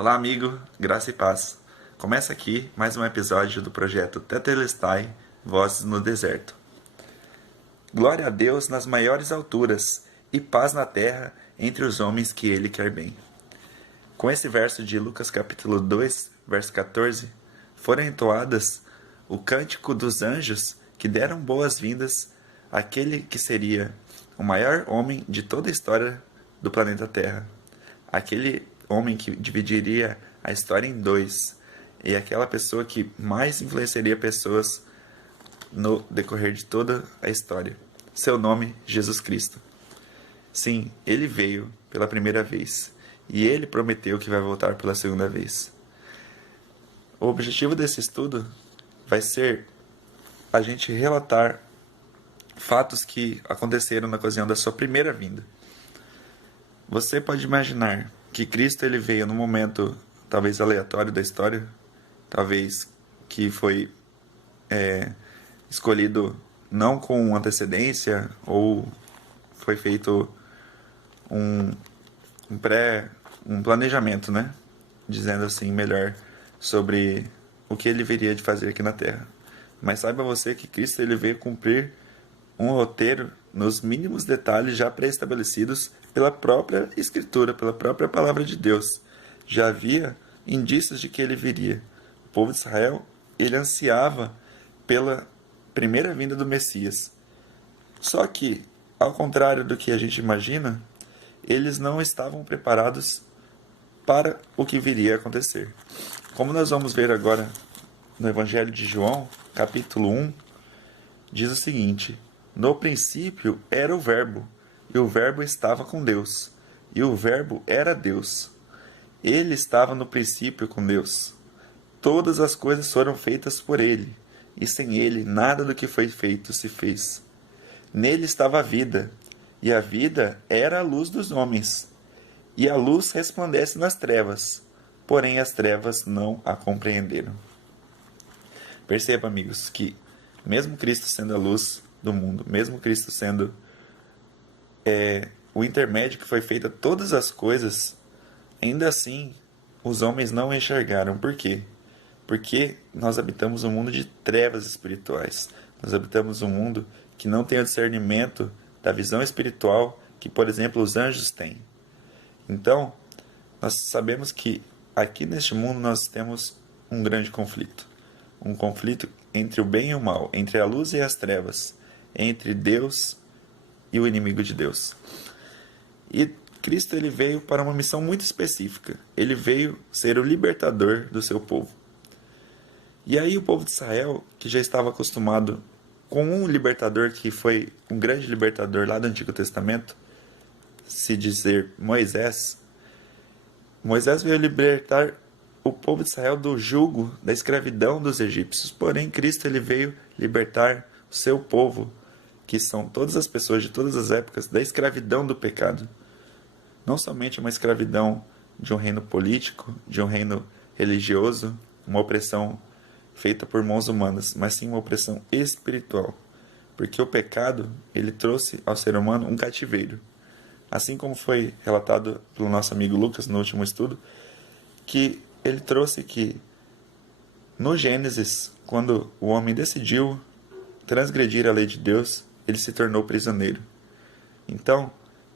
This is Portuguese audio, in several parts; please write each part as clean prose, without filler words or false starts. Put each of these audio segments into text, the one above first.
Olá, amigo, graça e paz. Começa aqui mais um episódio do projeto Tetelestai, Vozes no Deserto. Glória a Deus nas maiores alturas e paz na terra entre os homens que Ele quer bem. Com esse verso de Lucas capítulo 2, verso 14, foram entoadas o cântico dos anjos que deram boas-vindas àquele que seria o maior homem de toda a história do planeta Terra. Aquele homem que dividiria a história em dois e aquela pessoa que mais influenciaria pessoas no decorrer de toda a história. Seu nome, Jesus Cristo. Sim, ele veio pela primeira vez e ele prometeu que vai voltar pela segunda vez. O objetivo desse estudo vai ser a gente relatar fatos que aconteceram na ocasião da sua primeira vinda. Você pode imaginar que Cristo ele veio num momento talvez aleatório da história, talvez que foi escolhido não com antecedência ou foi feito um planejamento, né? Dizendo assim melhor sobre o que ele viria de fazer aqui na Terra. Mas saiba você que Cristo ele veio cumprir um roteiro nos mínimos detalhes já pré-estabelecidos pela própria Escritura, pela própria Palavra de Deus. Já havia indícios de que ele viria. O povo de Israel, ele ansiava pela primeira vinda do Messias. Só que, ao contrário do que a gente imagina, eles não estavam preparados para o que viria a acontecer. Como nós vamos ver agora no Evangelho de João, capítulo 1, diz o seguinte: no princípio era o Verbo, e o Verbo estava com Deus, e o Verbo era Deus. Ele estava no princípio com Deus. Todas as coisas foram feitas por ele, e sem ele nada do que foi feito se fez. Nele estava a vida, e a vida era a luz dos homens. E a luz resplandece nas trevas, porém as trevas não a compreenderam. Perceba, amigos, que mesmo Cristo sendo a luz do mundo, mesmo Cristo sendo o intermédio que foi feito a todas as coisas, ainda assim os homens não enxergaram. Por quê? Porque nós habitamos um mundo de trevas espirituais. Nós habitamos um mundo que não tem o discernimento da visão espiritual que, por exemplo, os anjos têm. Então, nós sabemos que aqui neste mundo nós temos um grande conflito. Um conflito entre o bem e o mal, entre a luz e as trevas, entre Deus e o inimigo de Deus. E Cristo ele veio para uma missão muito específica. Ele veio ser o libertador do seu povo. E aí o povo de Israel, que já estava acostumado com um libertador que foi um grande libertador lá do Antigo Testamento, se dizer Moisés veio libertar o povo de Israel do jugo, da escravidão dos egípcios. Porém, Cristo ele veio libertar o seu povo, que são todas as pessoas de todas as épocas, da escravidão do pecado. Não somente uma escravidão de um reino político, de um reino religioso, uma opressão feita por mãos humanas, mas sim uma opressão espiritual. Porque o pecado, ele trouxe ao ser humano um cativeiro. Assim como foi relatado pelo nosso amigo Lucas no último estudo, que ele trouxe que no Gênesis, quando o homem decidiu transgredir a lei de Deus, ele se tornou prisioneiro. Então,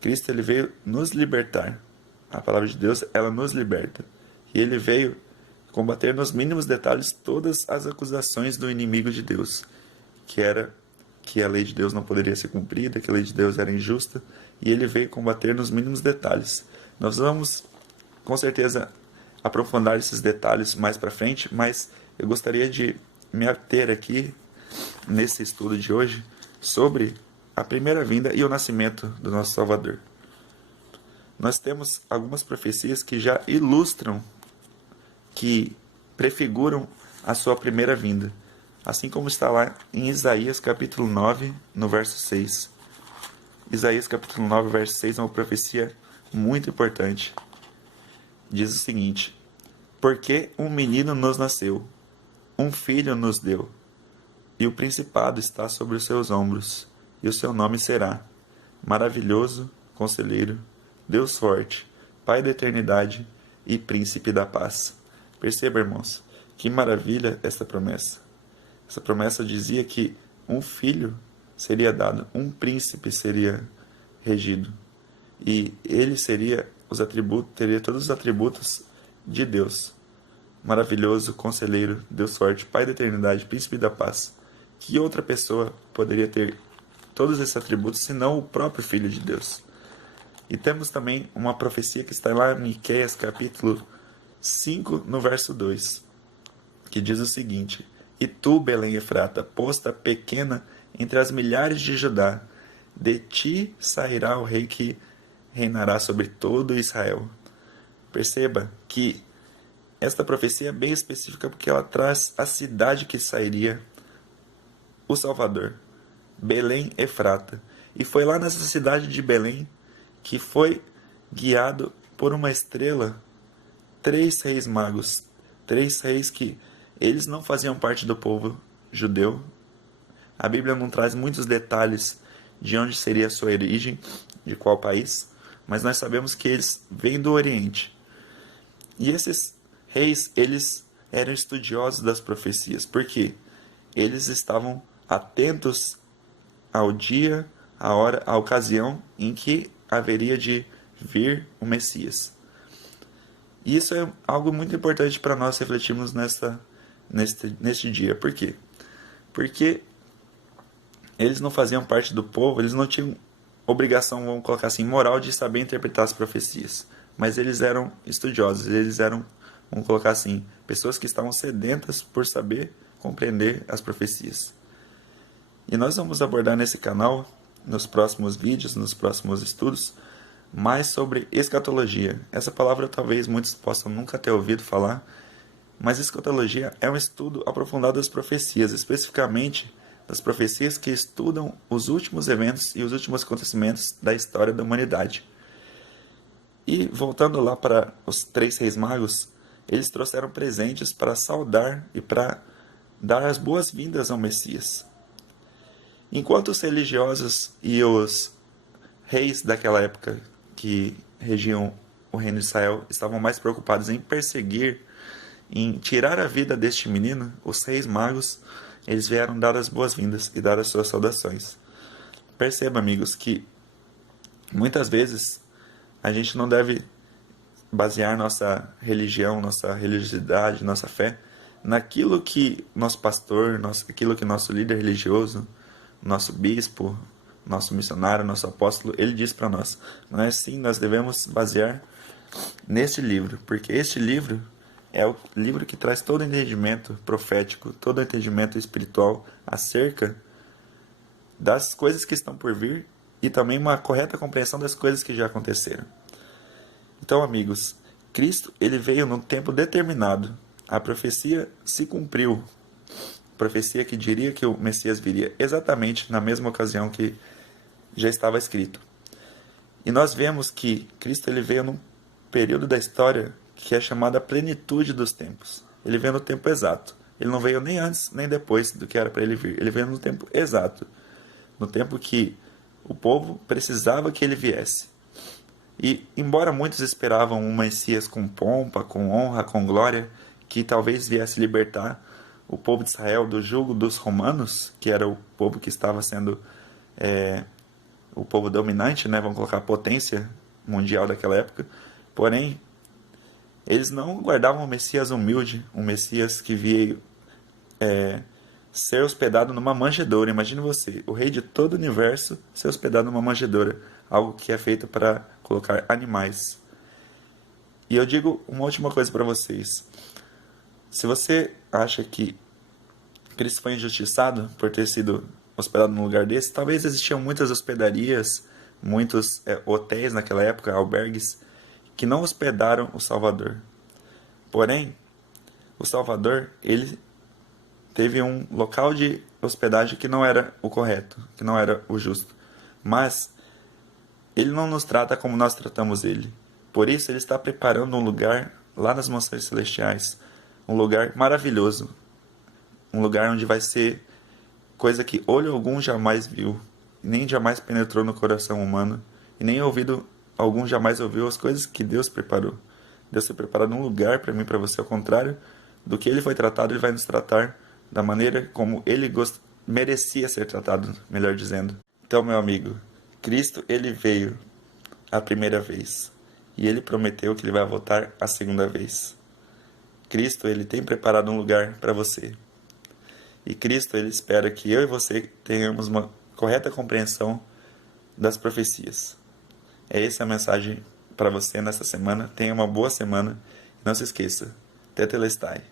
Cristo ele veio nos libertar. A palavra de Deus, ela nos liberta. E ele veio combater nos mínimos detalhes todas as acusações do inimigo de Deus, que era que a lei de Deus não poderia ser cumprida, que a lei de Deus era injusta, e ele veio combater nos mínimos detalhes. Nós vamos, com certeza, aprofundar esses detalhes mais para frente, mas eu gostaria de me ater aqui, nesse estudo de hoje, sobre a primeira vinda e o nascimento do nosso Salvador. Nós temos algumas profecias que já ilustram, que prefiguram a sua primeira vinda, assim como está lá em Isaías capítulo 9, no verso 6. Isaías capítulo 9, verso 6 é uma profecia muito importante. Diz o seguinte: porque um menino nos nasceu, um filho nos deu, e o principado está sobre os seus ombros, e o seu nome será Maravilhoso, Conselheiro, Deus Forte, Pai da Eternidade, e príncipe da paz. Perceba, irmãos, que maravilha esta promessa. Essa promessa dizia que um filho seria dado, um príncipe seria regido. E ele teria todos os atributos de Deus. Maravilhoso, conselheiro, Deus forte, Pai da eternidade, príncipe da paz. Que outra pessoa poderia ter todos esses atributos senão o próprio Filho de Deus? E temos também uma profecia que está lá em Miqueias capítulo 5, no verso 2, que diz o seguinte: E tu, Belém Efrata, posta pequena entre as milhares de Judá, de ti sairá o rei que reinará sobre todo Israel. Perceba que esta profecia é bem específica porque ela traz a cidade que sairia o Salvador, Belém Efrata. E foi lá nessa cidade de Belém que foi guiado por uma estrela 3 reis magos, 3 reis que eles não faziam parte do povo judeu. A Bíblia não traz muitos detalhes de onde seria a sua origem, de qual país, mas nós sabemos que eles vêm do Oriente. E esses reis, eles eram estudiosos das profecias, porque eles estavam atentos ao dia, à hora, à ocasião em que haveria de vir o Messias. E isso é algo muito importante para nós refletirmos neste dia. Por quê? Porque eles não faziam parte do povo, eles não tinham obrigação, vamos colocar assim, moral de saber interpretar as profecias. Mas eles eram estudiosos, eles eram, vamos colocar assim, pessoas que estavam sedentas por saber compreender as profecias. E nós vamos abordar nesse canal, nos próximos vídeos, nos próximos estudos, mais sobre escatologia. Essa palavra talvez muitos possam nunca ter ouvido falar, mas escatologia é um estudo aprofundado das profecias, especificamente das profecias que estudam os últimos eventos e os últimos acontecimentos da história da humanidade. E voltando lá para os 3 reis magos, eles trouxeram presentes para saudar e para dar as boas-vindas ao Messias. Enquanto os religiosos e os reis daquela época que regiam o reino de Israel estavam mais preocupados em perseguir, em tirar a vida deste menino, os reis magos, eles vieram dar as boas-vindas e dar as suas saudações. Perceba, amigos, que muitas vezes a gente não deve basear nossa religião, nossa religiosidade, nossa fé naquilo que nosso pastor, aquilo que nosso líder religioso, nosso bispo, nosso missionário, nosso apóstolo, ele diz para nós. Mas sim, nós devemos basear neste livro, porque este livro é o livro que traz todo o entendimento profético, todo o entendimento espiritual acerca das coisas que estão por vir e também uma correta compreensão das coisas que já aconteceram. Então, amigos, Cristo ele veio num tempo determinado. A profecia se cumpriu. A profecia que diria que o Messias viria exatamente na mesma ocasião que já estava escrito. E nós vemos que Cristo ele veio num período da história que é chamada plenitude dos tempos. Ele veio no tempo exato. Ele não veio nem antes nem depois do que era para ele vir. Ele veio no tempo exato. No tempo que o povo precisava que ele viesse. E, embora muitos esperavam um Messias com pompa, com honra, com glória, que talvez viesse libertar o povo de Israel do jugo dos romanos, que era o povo que estava sendo o povo dominante, né? Vamos colocar a potência mundial daquela época. Porém, eles não guardavam um Messias humilde, um Messias que veio ser hospedado numa manjedoura. Imagine você, o rei de todo o universo, ser hospedado numa manjedoura, algo que é feito para colocar animais. E eu digo uma última coisa para vocês. Se você acha que Cristo foi injustiçado por ter sido hospedado num lugar desse, talvez existiam muitas hospedarias, muitos hotéis naquela época, albergues, que não hospedaram o Salvador. Porém, o Salvador, ele teve um local de hospedagem que não era o correto, que não era o justo. Mas ele não nos trata como nós tratamos ele. Por isso, ele está preparando um lugar lá nas mansões celestiais, um lugar maravilhoso, um lugar onde vai ser coisa que olho algum jamais viu, nem jamais penetrou no coração humano, e nem ouvido algum jamais ouviu as coisas que Deus preparou. Deus tem preparado um lugar para mim e para você, ao contrário do que ele foi tratado, ele vai nos tratar da maneira como ele merecia ser tratado, melhor dizendo. Então, meu amigo, Cristo, ele veio a primeira vez e ele prometeu que ele vai voltar a segunda vez. Cristo, ele tem preparado um lugar para você. E Cristo, ele espera que eu e você tenhamos uma correta compreensão das profecias. É essa a mensagem para você nesta semana. Tenha uma boa semana. Não se esqueça. Tetelestai.